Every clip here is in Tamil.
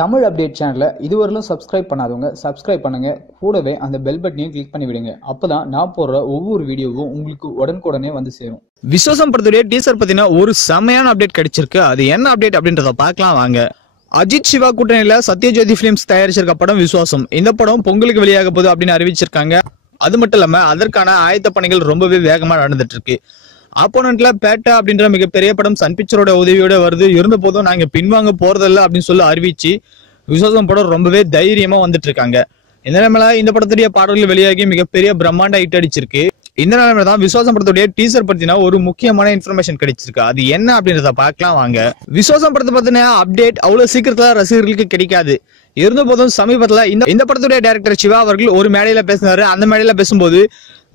தமிழ் அப்டேட் சேனலை இதுவரையிலும் சப்ஸ்கிரைப் பண்ணாதவங்க சப்ஸ்கிரைப் பண்ணுங்க. கூடவே அந்த பெல் பட்டனையும் கிளிக் பண்ணி விடுங்க. அப்பதான் நான் போடுற ஒவ்வொரு வீடியோவும் உங்களுக்கு உடனுக்குடனே வந்து சேரும். விஸ்வாசம் படத்துடைய டீசர் பத்தின ஒரு செமையான அப்டேட் கிடைச்சிருக்கு. அது என்ன அப்டேட் அப்படின்றத பார்க்கலாம் வாங்க. அஜித் சிவா கூட்டணியில சத்யஜோதி பிலிம்ஸ் தயாரிச்சிருக்க படம் விஸ்வாசம். இந்த படம் பொங்கலுக்கு வெளியாக போகுது அப்படின்னு அறிவிச்சிருக்காங்க. அது மட்டும் இல்லாம அதற்கான ஆயத்த பணிகள் ரொம்பவே வேகமா நடந்துட்டு இருக்கு. ஆப்போனன்ட்ல பேட்டா அப்படின்ற மிகப்பெரிய படம் சன் பிக்சரோட உதவியோட வருது. இருந்த போதும் நாங்க பின்வாங்க போறதில்ல அப்படின்னு சொல்லி அறிவிச்சு விஸ்வாசம் படம் ரொம்பவே தைரியமா வந்துட்டு இருக்காங்க. இந்த நிலைமையில இந்த படத்துடைய பாடல்கள் வெளியாகி மிகப்பெரிய பிரம்மாண்ட ஹிட் அடிச்சிருக்கு. இந்த நிலைமையில தான் விஸ்வாசம் படத்துடைய டீசர் பத்தின ஒரு முக்கியமான இன்ஃபர்மேஷன் கிடைச்சிருக்கு. அது என்ன அப்படின்றத பார்க்கலாம் வாங்க. விஸ்வாசம் படத்தை பத்தின அப்டேட் அவ்வளவு சீக்கிரத்துல ரசிகர்களுக்கு கிடைக்காது. இருந்த போதும் சமீபத்துல இந்த படத்துடைய டைரக்டர் சிவா அவர்கள் ஒரு மேடையில பேசினாரு. அந்த மேடையில பேசும்போது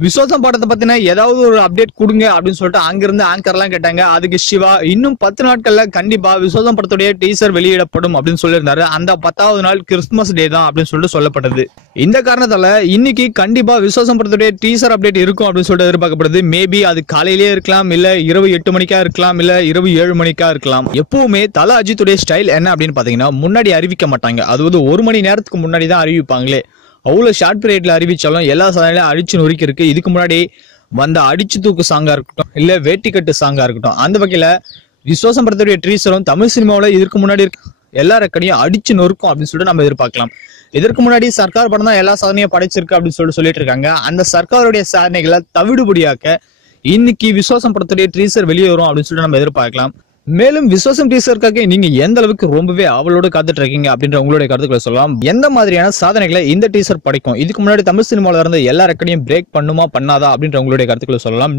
விஸ்வாசம் படத்தை பத்தின ஏதாவது ஒரு அப்டேட் கொடுங்க அப்படின்னு சொல்லிட்டு அங்கிருந்து ஆங்கர் எல்லாம் கேட்டாங்க. அதுக்கு சிவா இன்னும் 10 நாட்கள்ல கண்டிப்பா விஸ்வாசம் படத்துடைய டீசர் வெளியிடப்படும் அப்படின்னு சொல்லியிருந்தாரு. அந்த 10வது நாள் கிறிஸ்துமஸ் டே தான் அப்படின்னு சொல்லிட்டு சொல்லப்பட்டது. இந்த காரணத்தால இன்னைக்கு கண்டிப்பா விஸ்வாசம் படத்துடைய டீசர் அப்டேட் இருக்கும் அப்படின்னு சொல்லிட்டு எதிர்பார்க்கப்படுது. மேபி அது காலையிலேயே இருக்கலாம், இல்ல இரவு 8 மணிக்கா இருக்கலாம், இல்ல இரவு 7 மணிக்கா இருக்கலாம். எப்பவுமே தல அஜித்துடைய ஸ்டைல் என்ன அப்படின்னு பாத்தீங்கன்னா முன்னாடி அறிவிக்க மாட்டாங்க. அது 1 மணி நேரத்துக்கு முன்னாடி தான் அறிவிப்பாங்களே. அவ்வளவு ஷார்ட் பீரியட்ல அறிவிச்சாலும் எல்லா சாங்கையும் அடிச்சு நொறுக்கி இருக்கு. இதுக்கு முன்னாடி வந்த அடிச்சு தூக்கு சாங்கா இருக்கட்டும், இல்ல வேட்டிக்கட்டு சாங்கா இருக்கட்டும், அந்த வகையில விஸ்வாசம் படத்துடைய ட்ரீசரும் தமிழ் சினிமாவில இதற்கு முன்னாடி எல்லா ரெக்கடையும் அடிச்சு நொறுக்கும் அப்படின்னு சொல்லிட்டு நம்ம எதிர்பார்க்கலாம். இதற்கு முன்னாடி சர்க்கார் படம் தான் எல்லா சாதனையும் படைச்சிருக்கு அப்படின்னு சொல்லிட்டு இருக்காங்க. அந்த சர்க்காருடைய சாதனைகளை தவிடுபடியாக்க இன்னைக்கு விஸ்வாசம் படத்துடைய ட்ரீசர் வெளியே வரும் அப்படின்னு சொல்லிட்டு நம்ம எதிர்பார்க்கலாம். மேலும் விஸ்வாசம் டீசருக்காக நீங்க எந்த அளவுக்கு ரொம்பவே அவளோட காத்துட்டு இருக்கீங்க அப்படின்ற உங்களுடைய கருத்துக்களை சொல்லலாம். எந்த மாதிரியான சாதனைகளை இந்த டீசர் படைக்கும், இதுக்கு முன்னாடி தமிழ் சினிமாவில இருந்த எல்லா ரெக்கடையும் பிரேக் பண்ணுமா பண்ணாதா அப்படின்ற உங்களுடைய கருத்துக்களை சொல்லலாம்.